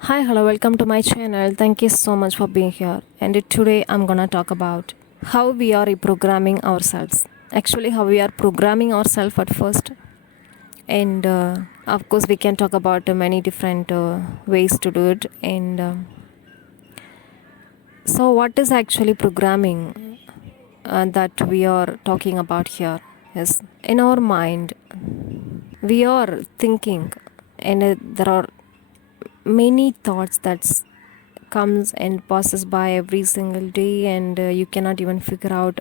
Hi, hello, welcome to my channel. Thank you so much for being here. And today I'm gonna talk about how we are reprogramming ourselves. Actually, how we are programming ourselves at first, and of course, we can talk about many different ways to do it. And so, what is actually programming that we are talking about here? Is in our mind, we are thinking, and there are many thoughts that comes and passes by every single day, and you cannot even figure out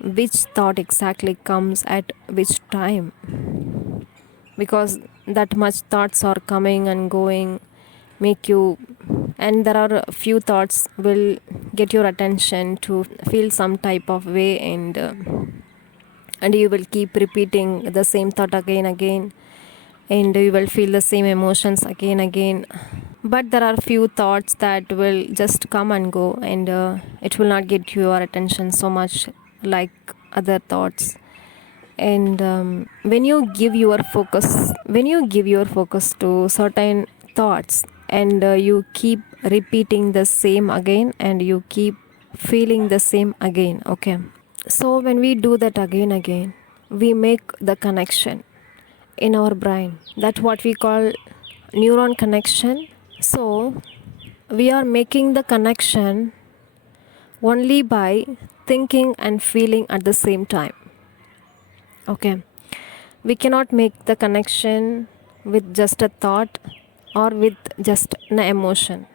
which thought exactly comes at which time, because that much thoughts are coming and going, make you, and there are a few thoughts will get your attention to feel some type of way, and you will keep repeating the same thought again, and you will feel the same emotions again. But there are few thoughts that will just come and go, and it will not get your attention so much like other thoughts. And when you give your focus to certain thoughts, and you keep repeating the same again, and you keep feeling the same again. Okay, so when we do that again, we make the connection in our brain, that what we call neuron connection. So we are making the connection only by thinking and feeling at the same time. Okay, we cannot make the connection with just a thought or with just an emotion.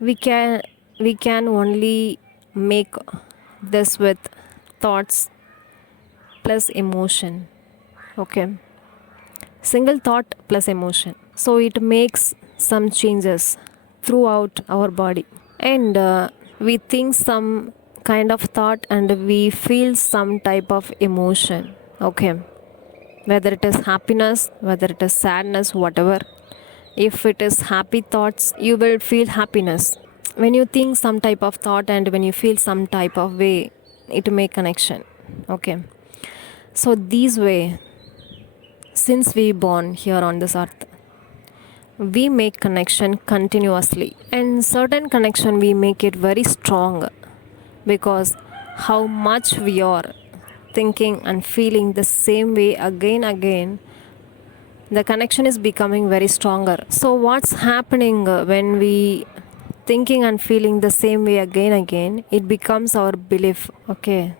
We can only make this with thoughts plus emotion. Okay, single thought plus emotion, so it makes some changes throughout our body, and we think some kind of thought and we feel some type of emotion. Okay, whether it is happiness, whether it is sadness, whatever. If it is happy thoughts, you will feel happiness. When you think some type of thought and when you feel some type of way, it make connection. Okay, so these way, since we born here on this earth, we make connection continuously, and certain connection we make it very strong, because how much we are thinking and feeling the same way again, the connection is becoming very stronger. So what's happening when we thinking and feeling the same way again, it becomes our belief. Okay,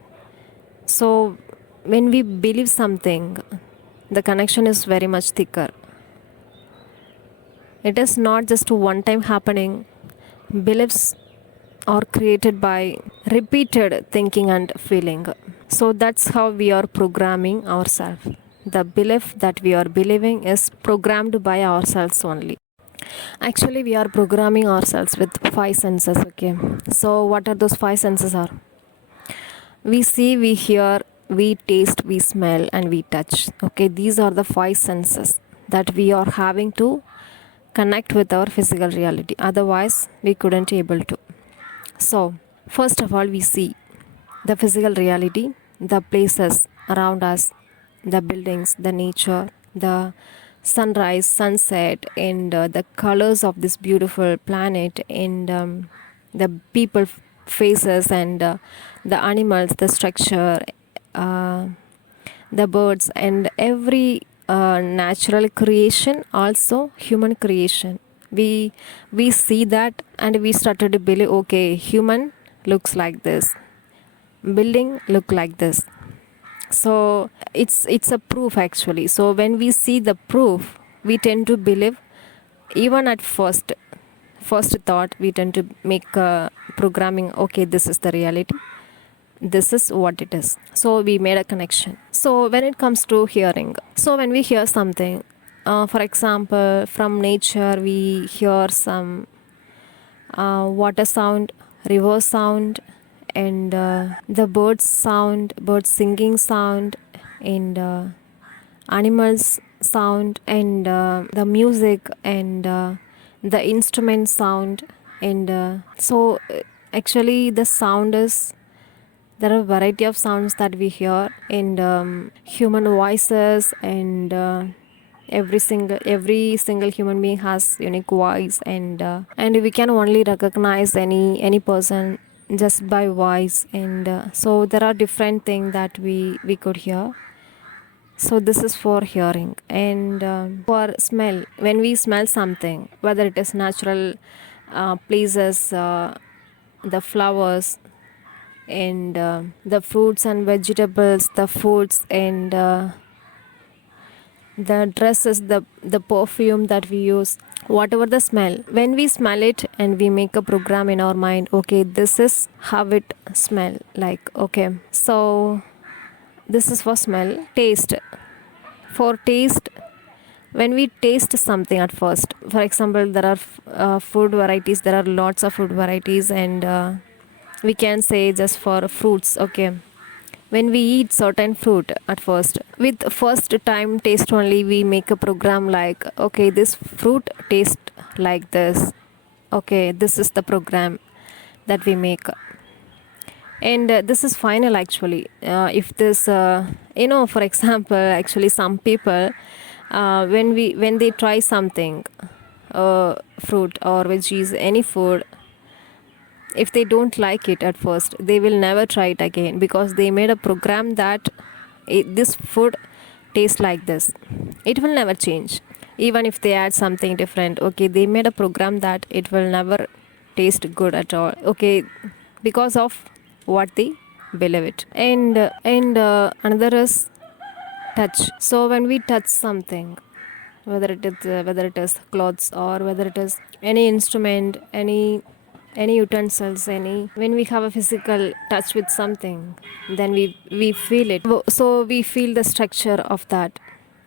so when we believe something, the connection is very much thicker. It is not just one time happening. Beliefs are created by repeated thinking and feeling. So that's how we are programming ourselves. The belief that we are believing is programmed by ourselves only. Actually, we are programming ourselves with five senses. Okay, so what are those five senses are? We see, we hear, we taste, we smell, and we touch. Okay, these are the five senses that we are having to connect with our physical reality. Otherwise, we couldn't able to. So, first of all, we see the physical reality, the places around us, the buildings, the nature, the sunrise, sunset, and the colors of this beautiful planet, and the people faces, and the animals, the structure, uh, the birds, and every natural creation, also human creation. We see that, and we started to believe, okay, human looks like this, building look like this. So it's a proof actually. So when we see the proof, we tend to believe. Even at first thought, we tend to make programming, okay, this is the reality, this is what it is. So we made a connection. So when it comes to hearing, so when we hear something, for example, from nature, we hear some water sound, river sound, and the birds sound, birds singing sound, and animals sound, and the music, and the instrument sound, and actually the sound is, there are a variety of sounds that we hear, and human voices, and Every single human being has unique voice, and we can only recognize any person just by voice, and so there are different things that we could hear. So this is for hearing. And for smell, when we smell something, whether it is natural places, the flowers, and the fruits and vegetables, the foods, and the dresses, the perfume that we use, whatever the smell, when we smell it and we make a program in our mind, okay, this is how it smell like. Okay, so this is for smell. Taste, for taste, when we taste something at first, for example, there are food varieties, there are lots of food varieties, and we can say just for fruits. Okay, when we eat certain fruit at first, with first time taste only, we make a program like, okay, this fruit tastes like this. Okay, this is the program that we make. And this is final actually. If this for example, actually some people, when they try something, fruit or veggies, any food, if they don't like it at first, they will never try it again, because they made a program that this food tastes like this. It will never change even if they add something different. Okay, they made a program that it will never taste good at all. Okay, because of what they believe it. And another is touch. So when we touch something, whether it is clothes, or whether it is any instrument, any utensils, any, when we have a physical touch with something, then we feel it. So we feel the structure of that,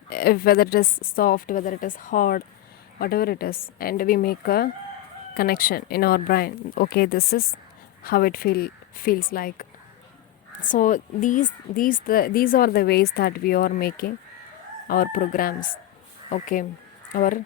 if whether it is soft, whether it is hard, whatever it is, and we make a connection in our brain. Okay, this is how it feels like. So these are the ways that we are making our programs. Okay, our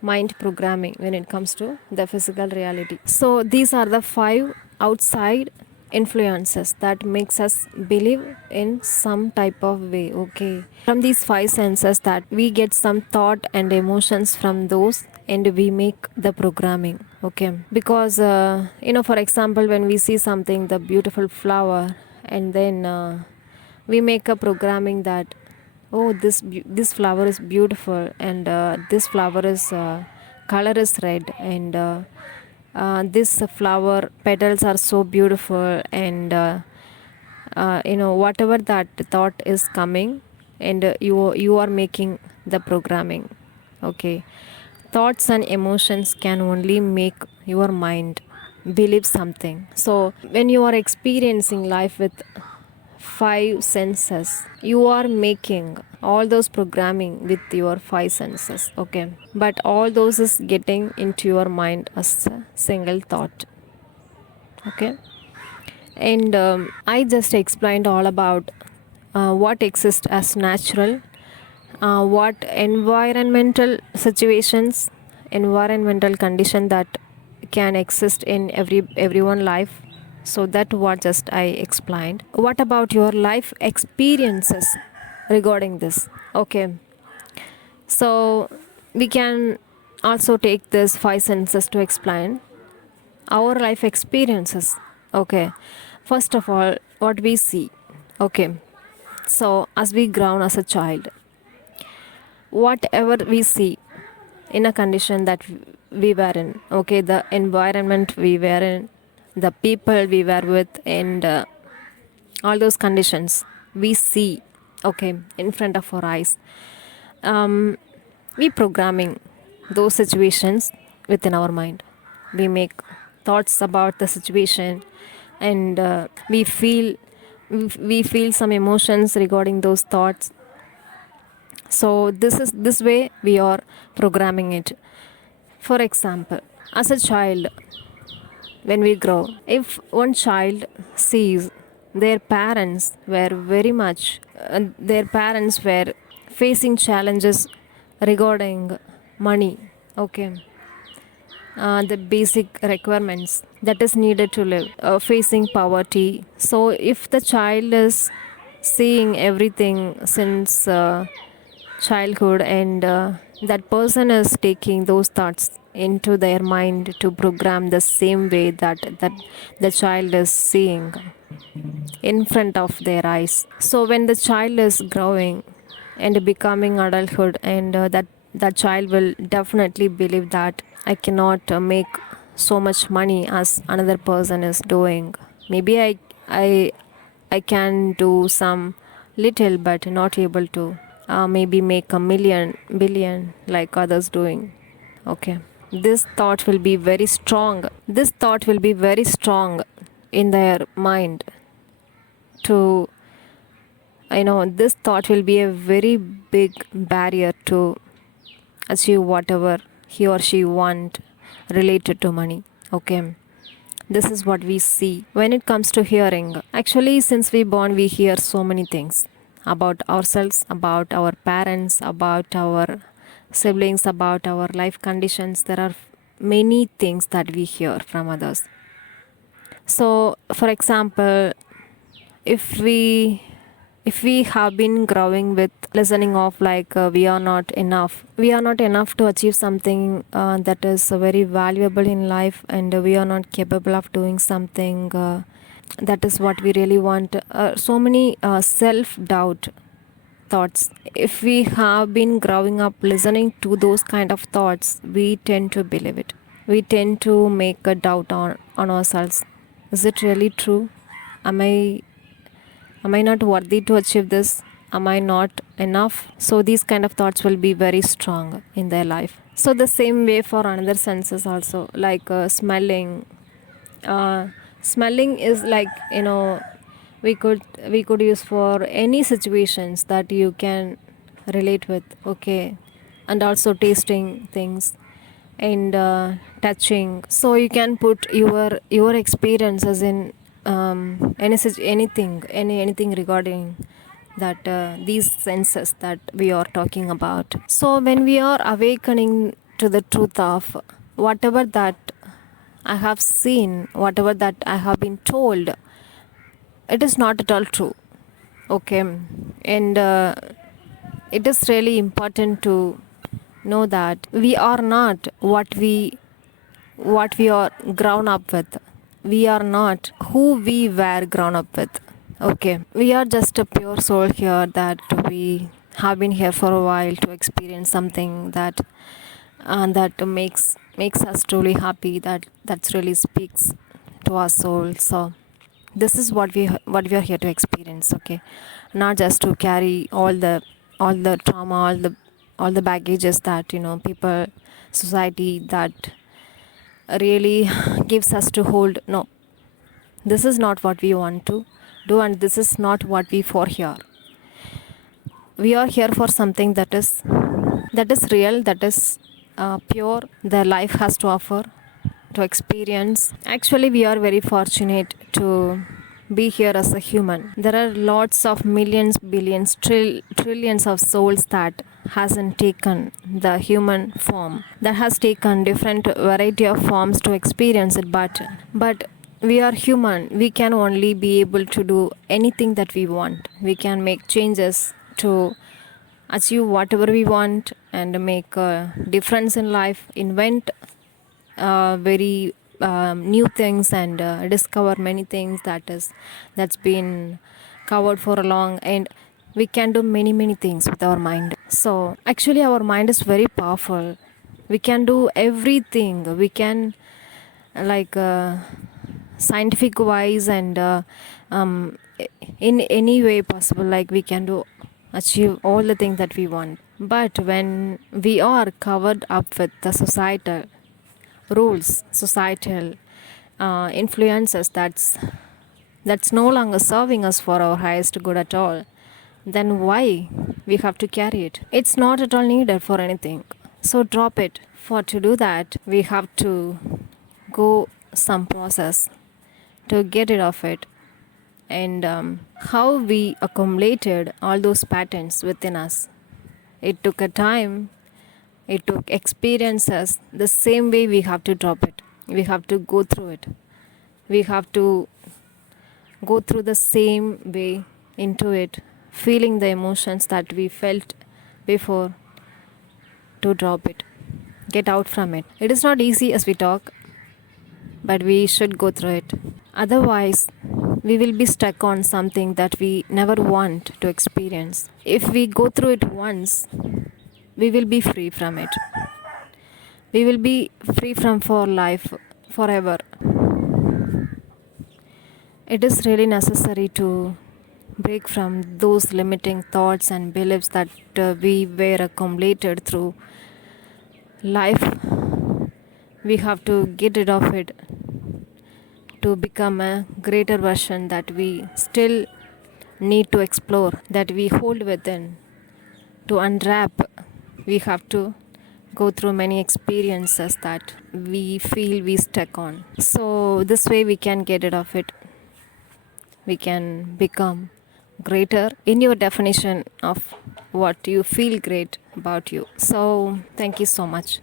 mind programming when it comes to the physical reality. So these are the 5 outside influences that makes us believe in some type of way. Okay, from these 5 senses that we get some thought and emotions from those, and we make the programming. Okay, because for example, when we see something, the beautiful flower, and then we make a programming that, oh, this flower is beautiful, and this flower is color is red, and this flower petals are so beautiful, and whatever that thought is coming, and you are making the programming. Okay, thoughts and emotions can only make your mind believe something. So when you are experiencing life with 5 senses, you are making all those programming with your 5 senses. Okay, but all those is getting into your mind as a single thought. Okay, and I just explained all about what exists as natural, what environmental condition that can exist in everyone life. So that what just I explained. What about your life experiences regarding this? Okay, so we can also take this 5 senses to explain our life experiences. Okay, first of all, what we see. Okay, so as we grow as a child, whatever we see in a condition that we were in, okay, the environment we were in, the people we were with, and all those conditions we see, okay, in front of our eyes, we programming those situations within our mind. We make thoughts about the situation, and we feel some emotions regarding those thoughts. So this way we are programming it. For example, as a child, when we grow, if one child sees their parents were their parents were facing challenges regarding money. Okay, the basic requirements that is needed to live, facing poverty. So if the child is seeing everything since childhood, and that person is taking those thoughts into their mind to program the same way that the child is seeing in front of their eyes. So when the child is growing and becoming adulthood, and that child will definitely believe that I cannot make so much money as another person is doing. Maybe I I can do some little, but not able to maybe make a million billion like others doing. Okay, this thought will be very strong. This thought will be very strong in their mind. To this thought will be a very big barrier to achieve whatever he or she want related to money. Okay, this is what we see when it comes to hearing. Actually, since we born, we hear so many things about ourselves, about our parents, about our siblings, about our life conditions. There are many things that we hear from others. So for example, if we have been growing with listening of like we are not enough to achieve something that is very valuable in life, and we are not capable of doing something that is what we really want, so many self doubt thoughts. If we have been growing up listening to those kind of thoughts, we tend to believe it. We tend to make a doubt on ourselves. Is it really true? Am I not worthy to achieve this? Am I not enough? So these kind of thoughts will be very strong in their life. So the same way for another senses also, like smelling. Smelling is like, we could use for any situations that you can relate with. Okay, and also tasting things, and touching. So you can put your experiences in anything regarding that these senses that we are talking about. So when we are awakening to the truth of whatever that I have seen, whatever that I have been told, it is not at all true. Okay, and it is really important to know that we are not what we are grown up with. We are not who we were grown up with. Okay, we are just a pure soul here, that we have been here for a while to experience something that makes us truly happy. That's really speaks to our soul. So this is what we are here to experience. Okay, not just to carry all the trauma, all the baggages that people, society, that really gives us to hold. No, this is not what we want to do, and this is not what we for here. We are here for something that is real, that is pure, the life has to offer, to experience. Actually, we are very fortunate to be here as a human. There are lots of millions, billions, trillions of souls that hasn't taken the human form, that has taken different variety of forms to experience it, but we are human. We can only be able to do anything that we want. We can make changes to achieve whatever we want and make a difference in life, invent very new things, and discover many things that's been covered for a long. And we can do many things with our mind. So actually our mind is very powerful. We can do everything. We can, like scientific wise, and in any way possible, like we can do achieve all the things that we want. But when we are covered up with the societal rules, societal influences, that's no longer serving us for our highest good at all, then why we have to carry it? It's not at all needed for anything. So drop it. For to do that, we have to go some process to get rid of it. And how we accumulated all those patterns within us. It took a time, it took experiences. The same way we have to drop it. We have to go through it. We have to go through the same way into it, feeling the emotions that we felt before to drop it, get out from it. It is not easy as we talk, but we should go through it. Otherwise, we will be stuck on something that we never want to experience. If we go through it once, we will be free from it. We will be free from for life, forever. It is really necessary to break from those limiting thoughts and beliefs that we were accumulated through life. We have to get rid of it to become a greater version that we still need to explore, that we hold within. To unwrap, we have to go through many experiences that we feel we stuck on. So this way we can get rid of it. We can become greater in your definition of what you feel great about you. So thank you so much.